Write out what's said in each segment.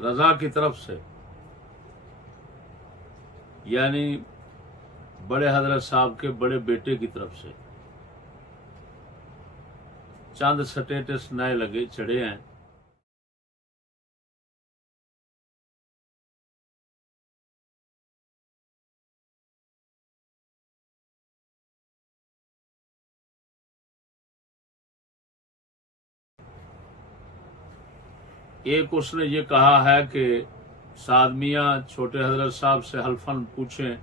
रजा की तरफ से, यानी बड़े हजरत साहब के बड़े बेटे की तरफ से चंद स्टेटस नए लगे चढ़े हैं। एक उसने ये कहा है कि साद मियां छोटे हजरत साहब से हल्फन पूछें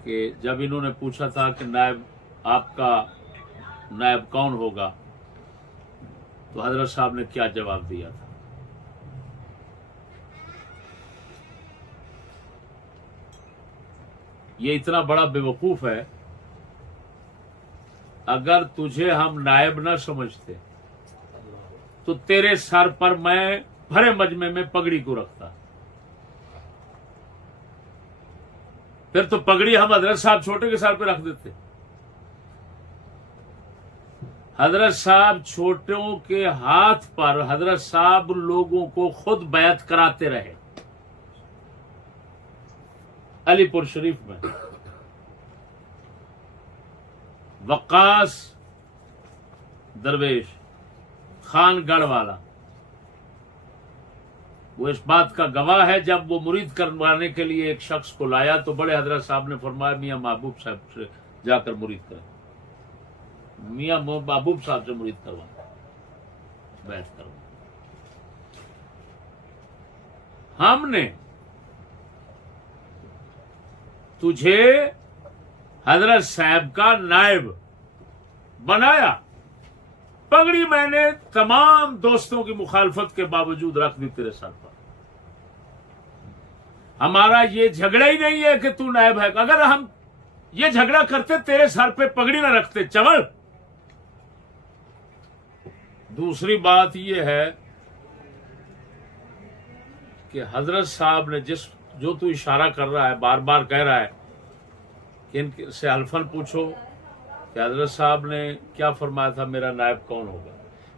कि जब इन्होंने पूछा था कि नायब आपका नायब कौन होगा, तो हजरत साहब ने क्या जवाब दिया था। ये इतना बड़ा बेवकूफ है, अगर तुझे हम नायब ना समझते तो तेरे सर पर मैं भरे मजमे में पगड़ी को रखता। फिर तो पगड़ी हम हजरत साहब छोटे के सर पे रख देते। हजरत साहब छोटों के हाथ पर हजरत साहब लोगों को खुद बैत कराते रहे। अलीपुर शरीफ में वक्कास दरवेश खानगढ़ वाला वो इस बात का गवाह है, जब वो मुरीद करवाने के लिए एक शख्स को लाया तो बड़े हजरत साहब ने फरमाया मियां महबूब साहब से जाकर मुरीद करें, मियां महबूब साहब से मुरीद करवाना, बैत करवाना। हमने तुझे हजरत साहब का नायब बनाया, पगड़ी मैंने तमाम दोस्तों की मुखालफत के बावजूद रख दी तेरे सर पर। हमारा ये झगड़ा ही नहीं है कि तू नायब है। अगर हम ये झगड़ा करते तेरे सर पे पगड़ी ना रखते चवल। दूसरी बात ये है कि हजरत साहब ने जो तू इशारा कर रहा है, बार बार कह रहा है कि इनसे हल्फन पूछो कि हजरत साहब ने क्या फरमाया था मेरा नायब कौन होगा।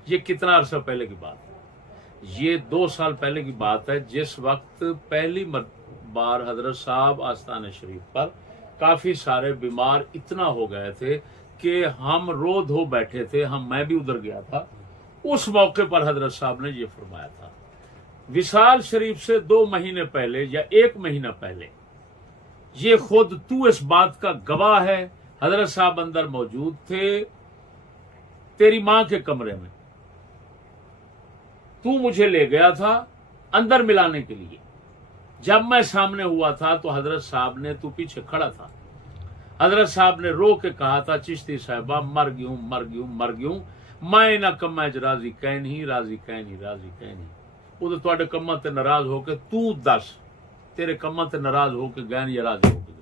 ये कितना अरसा पहले की बात है, ये 2 साल पहले की बात है, जिस वक्त पहली बार हजरत साहब आस्थान शरीफ पर काफी सारे बीमार इतना हो गए थे कि हम रो धो बैठे थे। मैं भी उधर गया था। उस मौके पर हजरत साहब ने ये फरमाया था। विशाल शरीफ से 2 महीने पहले या 1 महीना पहले, ये खुद तू इस बात का गवाह है, हजरत साहब अंदर मौजूद थे तेरी मां के कमरे में। तू मुझे ले गया था अंदर मिलाने के लिए। जब मैं सामने हुआ था तो हजरत साहब ने, तू पीछे खड़ा था, हजरत साहब ने रो के कहा था चिश्ती साहबा मर गयूं मर गयूं मर गयूं, मैं ना कम्मा च राजी कैन ही राजी कैन ही राजी कैन ही। उदो तुहाडे कम्मा ते नाराज होके तू दस तेरे कम्मा ते नाराज होके गैन या राजी होके गए।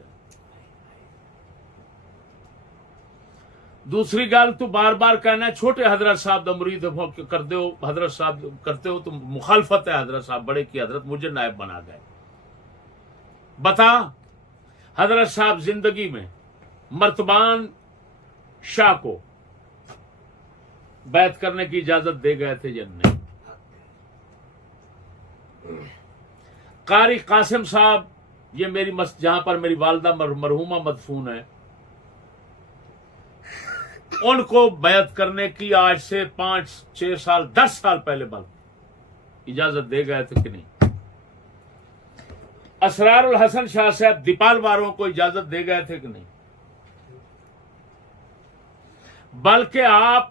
दूसरी गल, तू बार बार कहना छोटे हजरत साहब दा मुरीद कर दो, हजरत साहब करते हो, तुम मुखालफत है हजरत साहब बड़े की हजरत मुझे नायब बना गए। बता हजरत साहब जिंदगी में मर्तबान शाह को बैत करने की इजाजत दे गए थे या नहीं। कारी कासिम साहब, ये मेरी जहां पर मेरी वालदा मरहूमा मदफून है, उनको बैत करने की आज से 5-6 साल 10 साल पहले बल्कि इजाजत दे गए थे कि नहीं। असरारुल हसन शाह साहब दीपाल वालों को इजाजत दे गए थे कि नहीं। बल्कि आप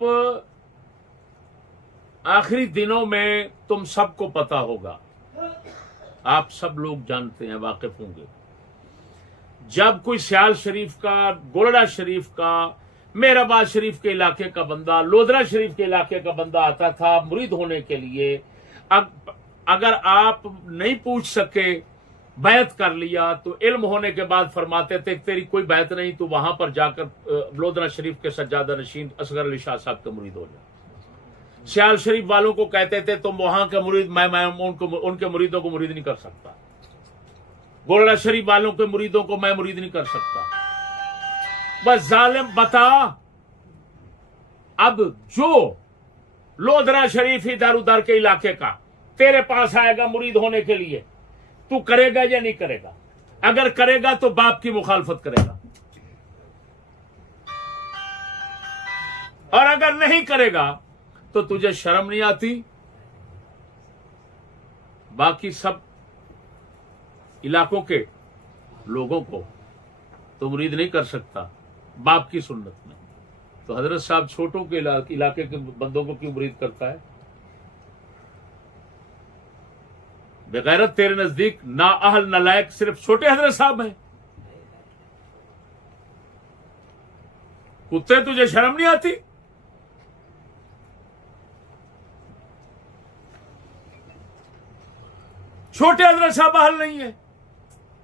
आखिरी दिनों में, तुम सबको पता होगा, आप सब लोग जानते हैं, वाकिफ होंगे, जब कोई सियाल शरीफ का, गोलड़ा शरीफ का, मेहराबाद शरीफ के इलाके का बंदा, लोधरा शरीफ के इलाके का बंदा आता था मुरीद होने के लिए, अगर आप नहीं पूछ सके, बैत कर लिया, तो इल्म होने के बाद फरमाते थे तेरी कोई बैत नहीं, तो वहां पर जाकर लोधरा शरीफ के सज्जादा नशीन असगर अली शाह साहब के मुरीद हो जाए। सियाल शरीफ वालों को कहते थे तुम वहां के मुरीद, मैं उनके मुरीदों को मुरीद नहीं कर सकता। गोलड़ा शरीफ वालों के मुरीदों को मैं मुरीद नहीं कर सकता। बस जालिम बता, अब जो लोधरा शरीफ इधर उधर के इलाके का तेरे पास आएगा मुरीद होने के लिए, तू करेगा या नहीं करेगा? अगर करेगा तो बाप की मुखालफत करेगा, और अगर नहीं करेगा तो तुझे शर्म नहीं आती? बाकी सब इलाकों के लोगों को तो मुरीद नहीं कर सकता बाप की सुन्नत में, तो हजरत साहब छोटों के इलाके के बंदों को क्यों मुरीद करता है? बेगैरत, तेरे नजदीक ना अहल ना लायक सिर्फ छोटे हजरत साहब हैं। कुत्ते, तुझे शर्म नहीं आती? छोटे हजरत साहब अहल नहीं है,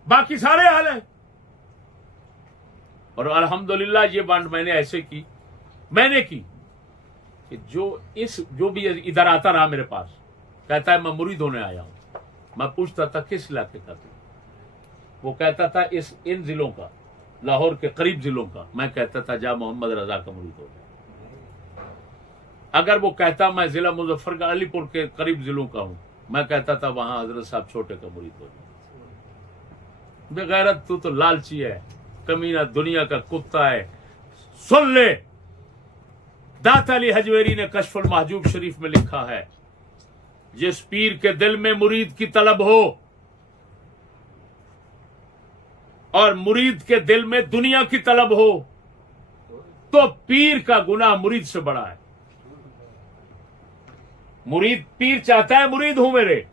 बाकी सारे अहल हैं। और अल्हम्दुलिल्लाह ये बात मैंने ऐसे की, कि जो भी इधर आता रहा मेरे पास, कहता है मैं मुरीद होने आया हूं। मैं पूछता था किस इलाके का तू? वो कहता था इन जिलों का, लाहौर के करीब जिलों का। मैं कहता था जा मोहम्मद रजा का मुरीद हो गया। अगर वो कहता मैं जिला मुजफ्फरगढ़ अलीपुर के करीब जिलों का हूं, मैं कहता था वहां हजरत साहब छोटे का मुरीद हो गया। बेगैरत, तू तो लालची है, कमीना, दुनिया का कुत्ता है। सुन ले, दाता अली हजवेरी ने कश्फुल महजूब शरीफ में लिखा है, जिस पीर के दिल में मुरीद की तलब हो और मुरीद के दिल में दुनिया की तलब हो, तो पीर का गुनाह मुरीद से बड़ा है। पीर चाहता है मुरीद हूं मेरे,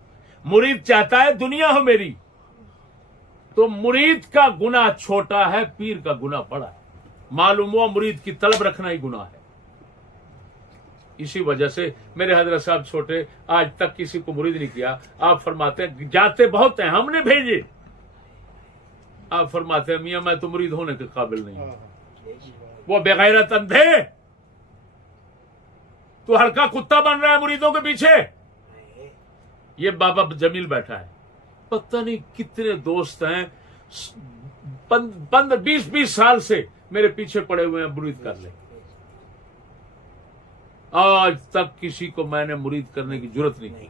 मुरीद चाहता है दुनिया हो मेरी, तो मुरीद का गुनाह छोटा है, पीर का गुनाह बड़ा है। मालूम हुआ मुरीद की तलब रखना ही गुनाह है। इसी वजह से मेरे हजरत साहब छोटे आज तक किसी को मुरीद नहीं किया। आप फरमाते हैं जाते बहुत हैं, हमने भेजे। आप फरमाते हैं मियां मैं तो मुरीद होने के काबिल नहीं हूं। वो बेगैरत अंधे, तू हल्का कुत्ता बन रहा है मुरीदों के पीछे। ये बाबा जमील बैठा है, पता नहीं कितने दोस्त हैं, 20-20 साल से मेरे पीछे पड़े हुए हैं, मुरीद कर ले। आज तक किसी को मैंने मुरीद करने की जरूरत नहीं की।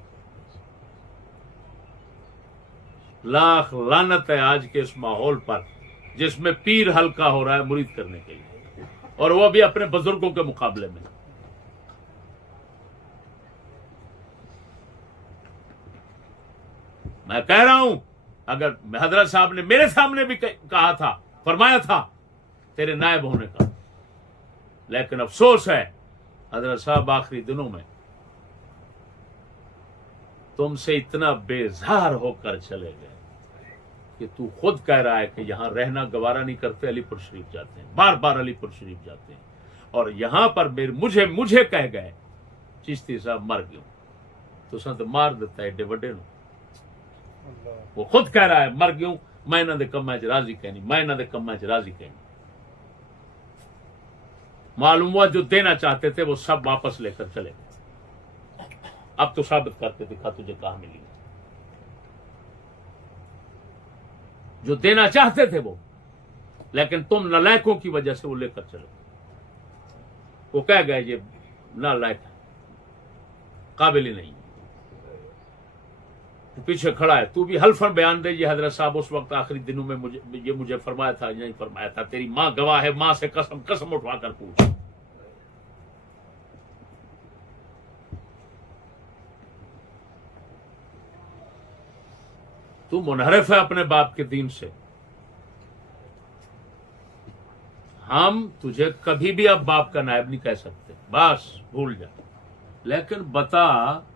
लाख लानत है आज के इस माहौल पर जिसमें पीर हल्का हो रहा है मुरीद करने के लिए, और वो भी अपने बुजुर्गों के मुकाबले में। मैं कह रहा हूं, अगर हजरत साहब ने मेरे सामने भी कहा था, फरमाया था तेरे नायब होने का, लेकिन अफसोस है हजरत साहब आखिरी दिनों में तुमसे इतना बेजार होकर चले गए कि तू खुद कह रहा है कि यहां रहना गवारा नहीं करते, अलीपुर शरीफ जाते हैं, बार बार अलीपुर शरीफ जाते हैं। और यहां पर मुझे कह गए चिश्ती साहब मर गयो, तो संत मार देता है एडे वड्डे नु। वो खुद कह रहा है मर गयो, मैं इन्हां दे कम्मां च राजी कहनी, मैं इन्हां दे कम्मां च राजी कहनी। मालूम हुआ जो देना चाहते थे वो सब वापस लेकर चले गए। अब तो साबित करके दिखा तुझे कहां मिली। जो देना चाहते थे वो, लेकिन तुम नालायकों की वजह से वो लेकर चले। वो कह गए ये नालायक है, काबिल ही नहीं। तो पीछे खड़ा है, तू भी हल्फन बयान दे ये हजरत साहब उस वक्त आखिरी दिनों में मुझे फरमाया था, नहीं फरमाया था। तेरी मां गवाह है, मां से कसम उठवाकर पूछ। तू मुनहरिफ है अपने बाप के दीन से। हम तुझे कभी भी अब बाप का नायब नहीं कह सकते, बस भूल जा। लेकिन बता,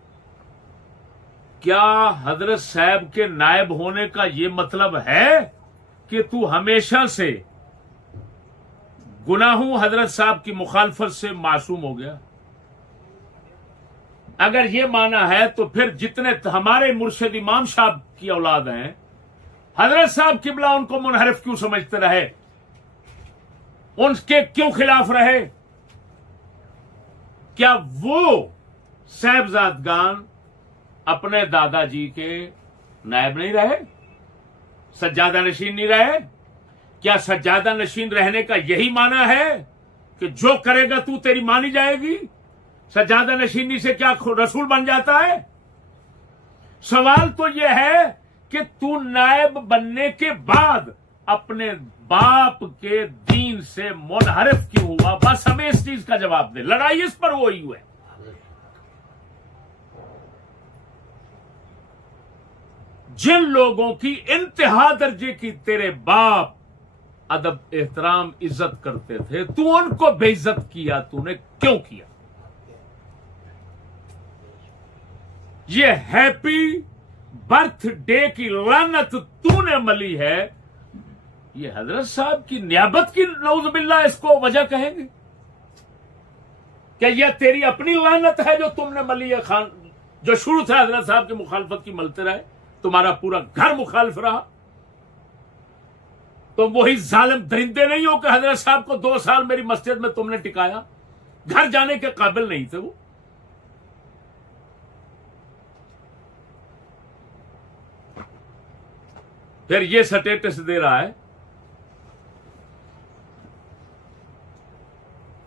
क्या हजरत साहब के नायब होने का यह मतलब है कि तू हमेशा से गुनाहों हजरत साहब की मुखालफत से मासूम हो गया? अगर ये माना है तो फिर जितने हमारे मुर्शिद इमाम साहब की औलाद हैं, हजरत साहब किबला उनको मुनहरिफ क्यों समझते रहे, उनके क्यों खिलाफ रहे? क्या वो साहिबजादगान अपने दादाजी के नायब नहीं रहे, सज्जादा नशीन नहीं रहे? क्या सज्जादा नशीन रहने का यही माना है कि जो करेगा तू तेरी मानी जाएगी? सज्जादा नशीनी से क्या रसूल बन जाता है? सवाल तो यह है कि तू नायब बनने के बाद अपने बाप के दीन से मुनहरिफ क्यों हुआ? बस हमें इस चीज का जवाब दे। लड़ाई इस पर हुई है। जिन लोगों की इंतहा दर्जे की तेरे बाप अदब एहतराम इज्जत करते थे, तू उनको बेइज्जत किया। तूने क्यों किया? ये हैप्पी बर्थडे की लानत तूने मली है। ये हजरत साहब की नियाबत की नौजुबिल्ला इसको वजह कहेंगे? क्या यह तेरी अपनी लानत है जो तुमने मली है? खान जो शुरू से हजरत साहब की मुखालफत की मलते रहे, तुम्हारा पूरा घर मुखालिफ रहा। तुम वही जालिम दरिंदे नहीं हो कि हजरत साहब को 2 साल मेरी मस्जिद में तुमने टिकाया। घर जाने के काबिल नहीं थे वो। फिर ये स्टेटस दे रहा है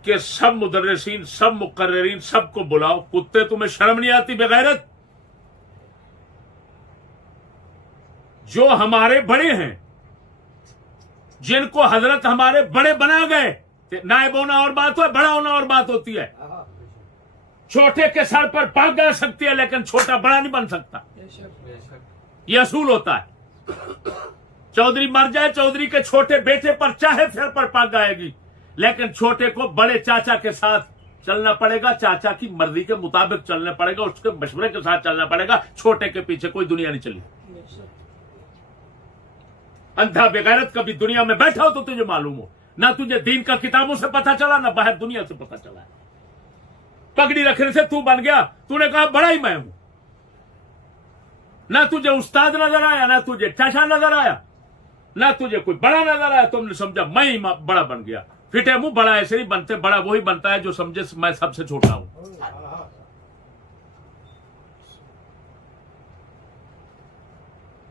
कि सब मुदर्रिसीन, सब मुकर्रिरीन, सबको बुलाओ। कुत्ते, तुम्हें शर्म नहीं आती बेगैरत? जो हमारे बड़े हैं, जिनको हजरत हमारे बड़े बना गए, नायब होना और बात है, बड़ा होना और बात होती है। छोटे के सर पर पग आ सकती है, लेकिन छोटा बड़ा नहीं बन सकता। यह असूल होता है। चौधरी मर जाए, चौधरी के छोटे बेटे पर चाहे सिर पर पग आएगी, लेकिन छोटे को बड़े चाचा के साथ चलना पड़ेगा। चाचा की मर्जी के मुताबिक चलना पड़ेगा, उसके मशवरे के साथ चलना पड़ेगा। छोटे के पीछे कोई दुनिया नहीं चली। अंधा बेगैरत कभी दुनिया में बैठा हो तो तुझे मालूम हो। ना तुझे दीन का किताबों से पता चला, ना बाहर दुनिया से पता चला। पगड़ी रखने से तू बन गया, तूने कहा बड़ा ही मैं हूं। ना तुझे उस्ताद नजर आया, ना तुझे चाचा नजर आया, ना तुझे कोई बड़ा नजर आया। तुमने समझा मैं ही बड़ा बन गया। फिटे मुंह बड़ा ऐसे नहीं बनते। बड़ा वही बनता है जो समझे मैं सबसे छोटा हूं।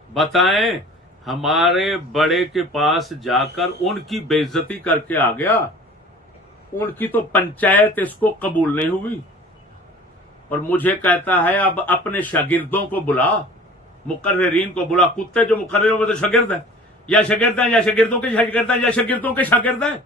बताएं, हमारे बड़े के पास जाकर उनकी बेइज्जती करके आ गया। उनकी तो पंचायत इसको कबूल नहीं हुई और मुझे कहता है अब अपने शागिर्दों को बुला, मुकर्रिरीन को बुला। कुत्ते, जो मुकर्रिरों में तो शागिर्द है, या शागिर्द है, या शागिर्दों के शागिर्द है, या शागिर्दों के शागिर्द है।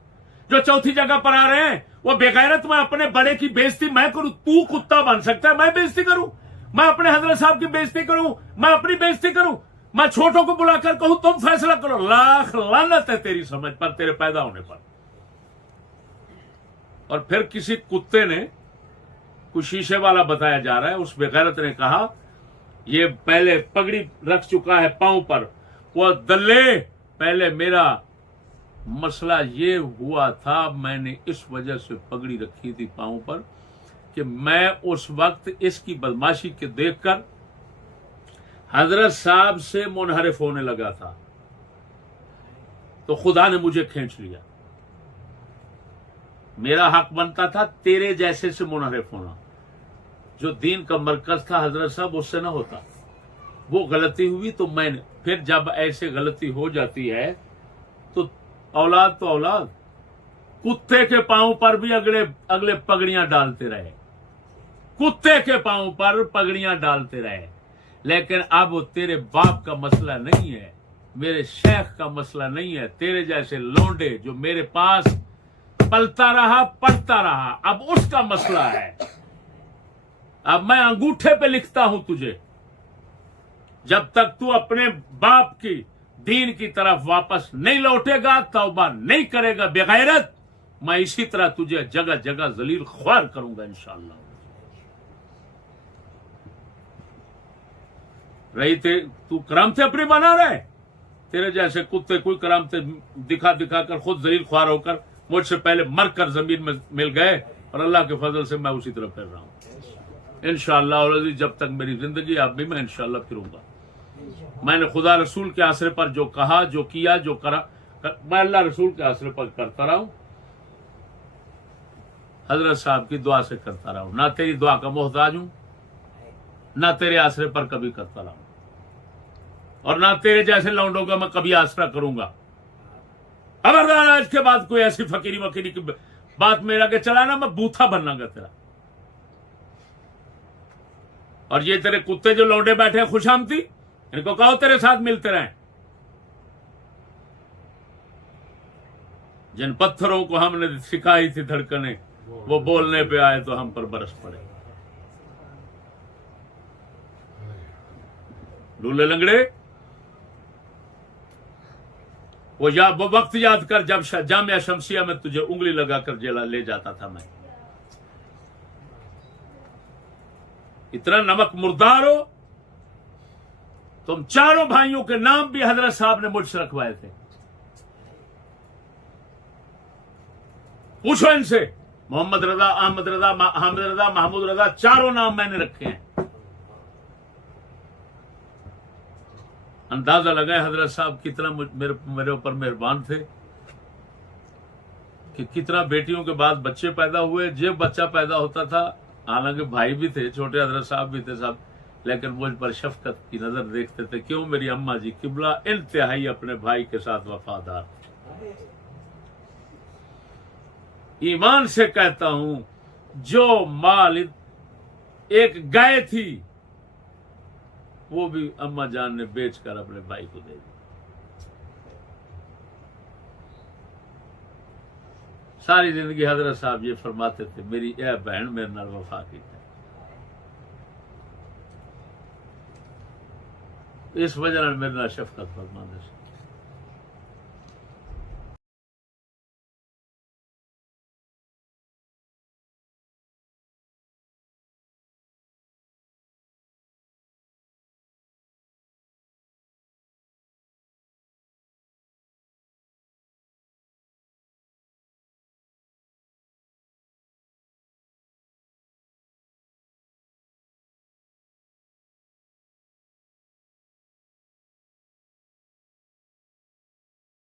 जो चौथी जगह पर आ रहे हैं वो बेगैरत। मैं अपने बड़े की बेइज्जती मैं करूं, तू कुत्ता बन सकता है? मैं बेइज्जती करूं? मैं अपने हजरत साहब की बेइज्जती करूं? मैं अपनी बेइज्जती करूं? मैं छोटों को बुलाकर कहूं तुम फैसला करो? लाख लानत है तेरी समझ पर, तेरे पैदा होने पर। और फिर किसी कुत्ते ने, कुछ शीशे वाला बताया जा रहा है, उस बेगैरत ने कहा ये पहले पगड़ी रख चुका है पांव पर। वो दल्ले, पहले मेरा मसला ये हुआ था, मैंने इस वजह से पगड़ी रखी थी पांव पर कि मैं उस वक्त इसकी बदमाशी के देखकर हजरत साहब से मुनहरिफ होने लगा था, तो खुदा ने मुझे खींच लिया। मेरा हक बनता था तेरे जैसे से मुनहरिफ होना। जो दीन का मरकज था हजरत साहब, उससे ना होता। वो गलती हुई तो मैंने, फिर जब ऐसे गलती हो जाती है तो औलाद तो औलाद। कुत्ते के पांव पर भी अगले पगड़ियां डालते रहे, कुत्ते के पांव पर पगड़ियां डालते रहे। लेकिन अब तेरे बाप का मसला नहीं है, मेरे शेख का मसला नहीं है। तेरे जैसे लौंडे जो मेरे पास पलता रहा, पढ़ता रहा, अब उसका मसला है। अब मैं अंगूठे पे लिखता हूं तुझे, जब तक तू अपने बाप की दीन की तरफ वापस नहीं लौटेगा, तौबा नहीं करेगा बेगैरत, मैं इसी तरह तुझे जगह जगह जलील ख्वार करूंगा इंशाअल्लाह। रही थे तू करामतें अपनी बना रहे, तेरे जैसे कुत्ते कोई करामतें दिखा दिखा कर खुद जलील ख्वार होकर मुझसे पहले मर कर जमीन में मिल गए, और अल्लाह के फजल से मैं उसी तरह फिर रहा हूं इंशाअल्लाह। और जब तक मेरी जिंदगी अब भी मैं इंशाअल्लाह फिरूंगा। मैंने खुदा रसूल के आसरे पर जो कहा, जो किया, जो करा, मैं अल्लाह रसूल के आसरे पर करता रहा हूं, हजरत साहब की दुआ से करता रहा हूं। ना तेरी दुआ का मोहताज हूं, ना तेरे आसरे पर कभी करता रहा हूं, और ना तेरे जैसे लौंडों का मैं कभी आसरा करूंगा। खबरदार आज के बाद कोई ऐसी फकीरी वकीरी की बात मेरा के चलाना, मैं बूथा बनना तेरा। और ये तेरे कुत्ते जो लौंडे बैठे हैं खुशामती, इनको कहो तेरे साथ मिलते रहें। जिन पत्थरों को हमने सिखाई थी धड़कने, वो बोलने पे आए तो हम पर बरस पड़े। लूले लंगड़े, वो वक्त याद कर जब जामिया शमसिया में तुझे उंगली लगाकर जेला ले जाता था मैं। इतना नमक मुर्दार हो, तुम चारों भाइयों के नाम भी हजरत साहब ने मुझसे रखवाए थे। पूछो इनसे, मोहम्मद रजा, अहमद रजा, अहमद रजा, महमूद रजा, चारों नाम मैंने रखे हैं। अंदाजा लगाए हजरत साहब कितना मेरे ऊपर मेहरबान थे कि कितना बेटियों के बाद बच्चे पैदा हुए। जब बच्चा पैदा होता था, हालांकि भाई भी थे, छोटे हजरत साहब भी थे सब, लेकिन मुझ पर शफकत की नजर देखते थे। क्यों? मेरी अम्मा जी किबला इंतहाई अपने भाई के साथ वफादार। ईमान से कहता हूं, जो माल एक गाय थी वो भी अम्मा जान ने बेचकर अपने भाई को दे दी। सारी जिंदगी हजरत साहब ये फरमाते थे, मेरी यह बहन मेरे नाल वफा की है। इस वजह मेरे नाल शफकत फरमाते थे।